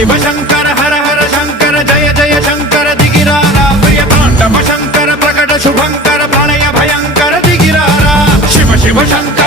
शिव शंकर हर हर शंकर जय जय शंकर दिगिरारा प्रिय तांडव शंकर प्रकट शुभंकर प्रलय भयंकर दिगिरारा शिव शिव शंकर